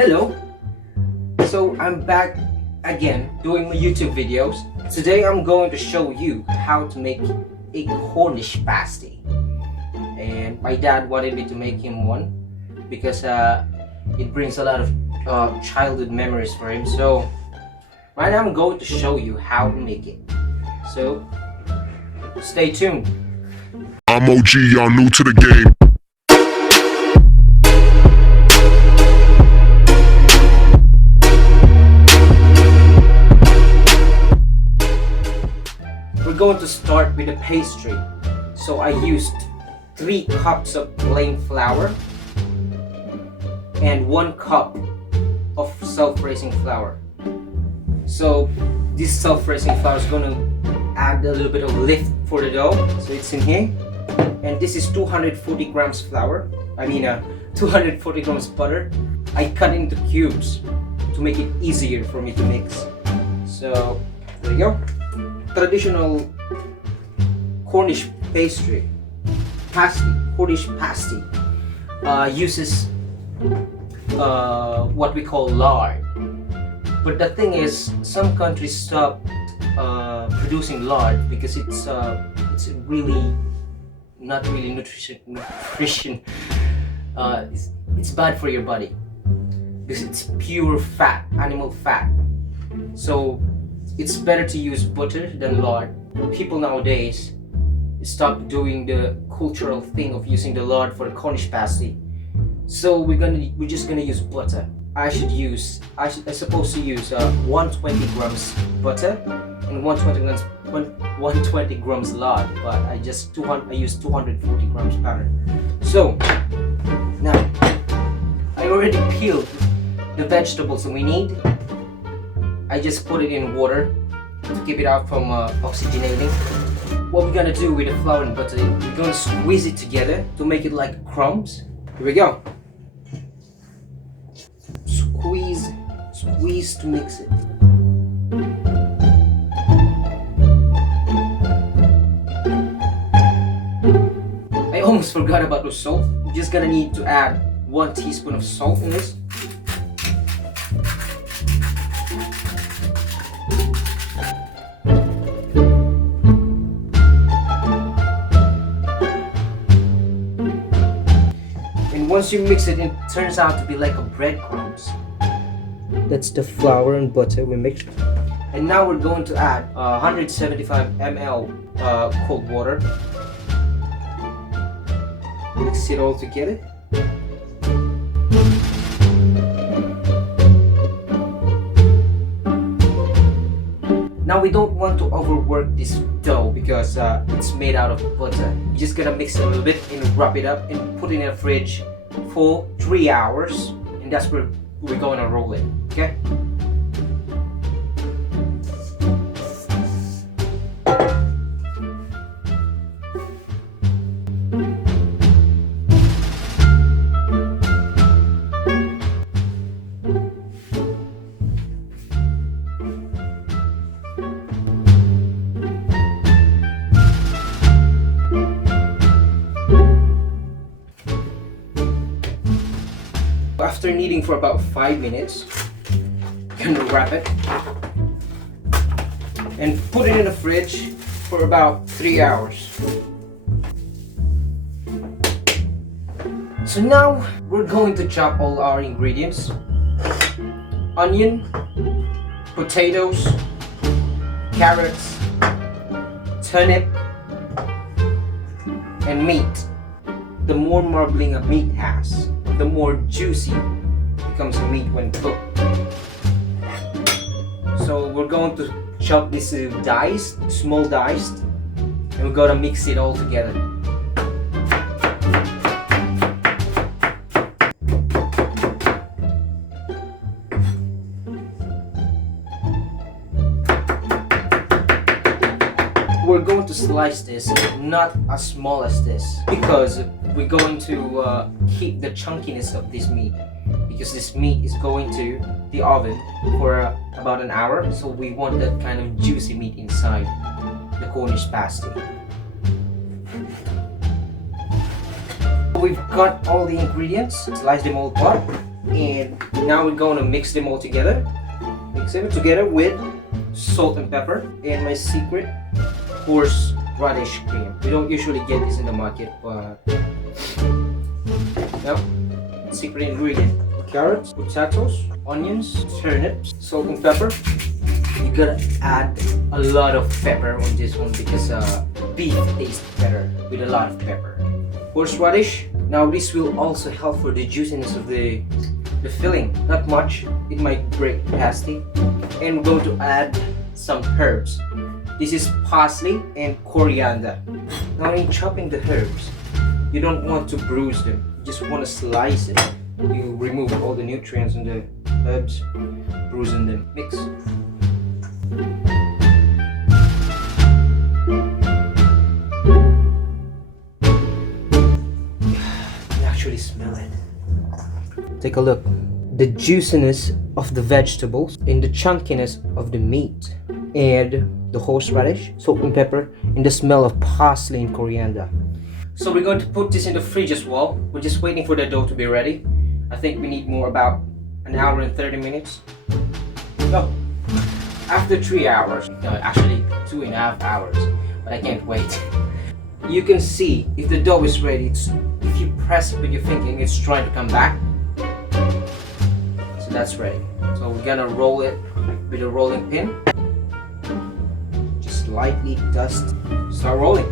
Hello, so I'm back again doing my YouTube videos. Today I'm going to show you how to make a Cornish pasty, and my dad wanted me to make him one because it brings a lot of childhood memories for him. So right now I'm going to show you how to make it, so stay tuned. I'm OG, y'all new to the game. We're going to start with the pastry. So I used 3 cups of plain flour and 1 cup of self-raising flour. So this self-raising flour is going to add a little bit of lift for the dough. So it's in here. And this is 240 grams flour. 240 grams butter. I cut into cubes to make it easier for me to mix. So there you go. Traditional Cornish pastry, Cornish pasty, uses what we call lard. But the thing is, some countries stop producing lard because it's really not really nutrition. It's bad for your body because it's pure fat, animal fat. So it's better to use butter than lard. People nowadays stop doing the cultural thing of using the lard for the Cornish pasty. So we're just gonna use butter. I'm supposed to use 120 grams butter and 120 grams lard, but I used 240 grams butter. So now I already peeled the vegetables that we need. I just put it in water to keep it out from oxygenating. What we're gonna do with the flour and butter, we're gonna squeeze it together to make it like crumbs. Here we go. Squeeze to mix it. I almost forgot about the salt. You're just gonna need to add 1 teaspoon of salt in this. Once you mix it, it turns out to be like a breadcrumbs. That's the flour and butter we mixed. And now we're going to add 175 ml cold water. Mix it all together. Now we don't want to overwork this dough because it's made out of butter. You're just gonna mix it a little bit and wrap it up and put it in the fridge for 3 hours, and that's where we're going to roll it. Okay? After kneading for about 5 minutes, I'm gonna wrap it and put it in the fridge for about 3 hours. So now we're going to chop all our ingredients: onion, potatoes, carrots, turnip, and meat. The more marbling a meat has, the more juicy becomes the meat when cooked. So we're going to chop this small diced, and we're going to mix it all together. We're going to slice this not as small as this because we're going to keep the chunkiness of this meat, because this meat is going to the oven for about an hour, so we want that kind of juicy meat inside the Cornish pasty. We've got all the ingredients, slice them all apart. And now we're going to mix them all together. Mix them together with salt and pepper and my secret horseradish cream. We don't usually get this in the market, but now secret ingredient: carrots, potatoes, onions, turnips, salt and pepper. You gotta add a lot of pepper on this one because beef tastes better with a lot of pepper. Horseradish. Now this will also help for the juiciness of the filling. Not much, it might break pasty. And we're going to add some herbs. This is parsley and coriander. Now in chopping the herbs, you don't want to bruise them. You just want to slice it. You remove all the nutrients in the herbs, bruising them. Mix. You actually smell it. Take a look. The juiciness of the vegetables and the chunkiness of the meat and the horseradish, salt and pepper, and the smell of parsley and coriander. So we're going to put this in the fridge as well. We're just waiting for the dough to be ready. I think we need more, about an hour and 30 minutes. No, after 3 hours. No, actually 2.5 hours, but I can't wait. You can see if the dough is ready. If you press it with your finger, it's trying to come back. So that's ready. So we're gonna roll it with a rolling pin. Just lightly dust. Start rolling.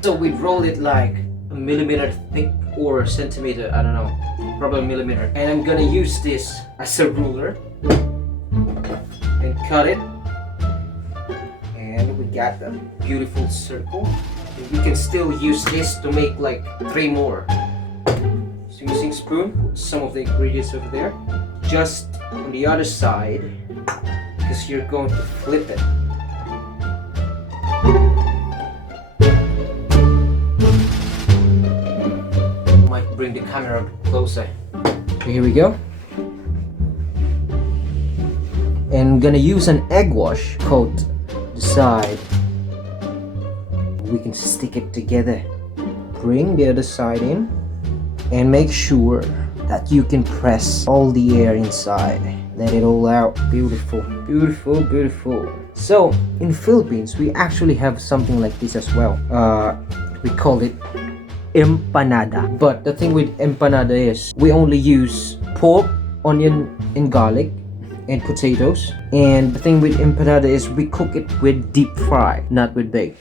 So we roll it like a millimeter thick or a centimeter, I don't know, probably a millimeter. And I'm gonna use this as a ruler and cut it. And we got a beautiful circle. And we can still use this to make like 3 more. So using spoon, put some of the ingredients over there. Just on the other side, because you're going to flip it. Bring the camera a bit closer. So here we go. And I'm gonna use an egg wash coat the side. We can stick it together. Bring the other side in and make sure that you can press all the air inside. Let it all out. Beautiful, beautiful, beautiful. So in Philippines, we actually have something like this as well. We call it empanada. But the thing with empanada is we only use pork, onion, and garlic and potatoes. And the thing with empanada is we cook it with deep fry, not with bake.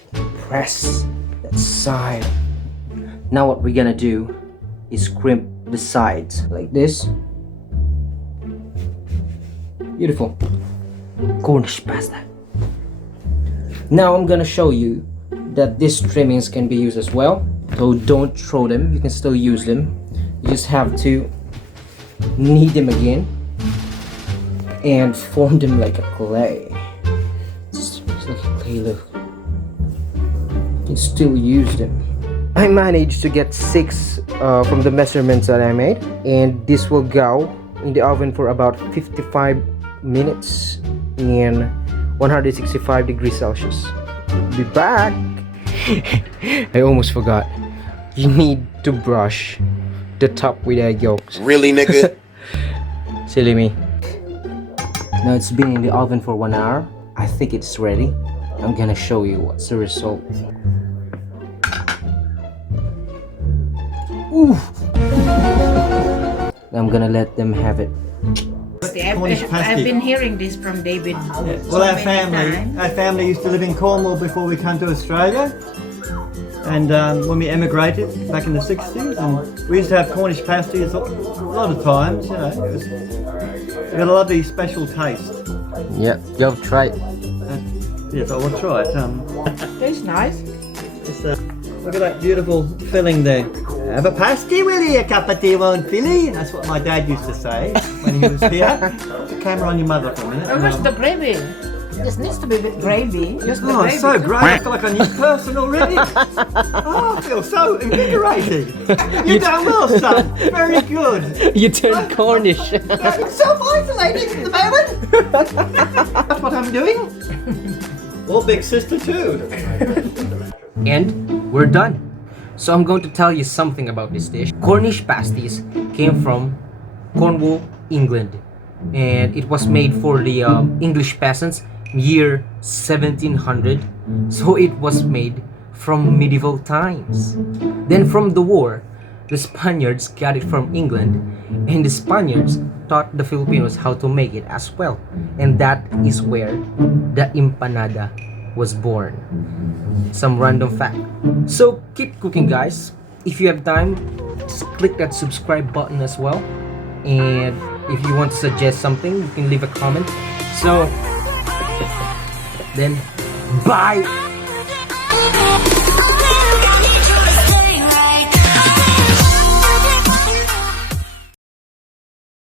Press that side. Now what we're gonna do is crimp the sides like this. Beautiful. Cornish pasta. Now I'm gonna show you that these trimmings can be used as well. So don't throw them, you can still use them. You just have to knead them again and form them like a clay. It's like a clay, look. You can still use them. I managed to get 6 from the measurements that I made, and this will go in the oven for about 55 minutes in 165 degrees Celsius. Be back. I almost forgot. You need to brush the top with egg yolks. Really, nigga? Silly me. Now it's been in the oven for 1 hour. I think it's ready. I'm gonna show you what's the result. Ooh. I'm gonna let them have it. I've been hearing this from David. Yeah. Well, our family used to live in Cornwall before we came to Australia, and when we emigrated back in the 60s, and we used to have Cornish pasties a lot of times. You know, it got a lovely special taste. Yeah, you'll try it. Yes, I will try it. Tastes nice. Look at that beautiful filling there. Have a pasty, will you? A cup of tea won't fill you. That's what my dad used to say when he was here. Put the camera on your mother for a minute. Where's the gravy? This needs to be with gravy. Just the Oh, gravy. it's so great. I feel like a new person already. Oh, I feel so invigorating. You've done well, son. Very good. You turned Cornish. I'm self-isolating at the moment. That's what I'm doing. Well, big sister too. And we're done. So I'm going to tell you something about this dish. Cornish pasties came from Cornwall, England, and it was made for the English peasants year 1700. So it was made from medieval times. Then from the war, the Spaniards got it from England, and the Spaniards taught the Filipinos how to make it as well. And that is where the empanada was born. Some random fact. So keep cooking, guys. If you have time, just click that subscribe button as well. And if you want to suggest something, you can leave a comment. So then, bye.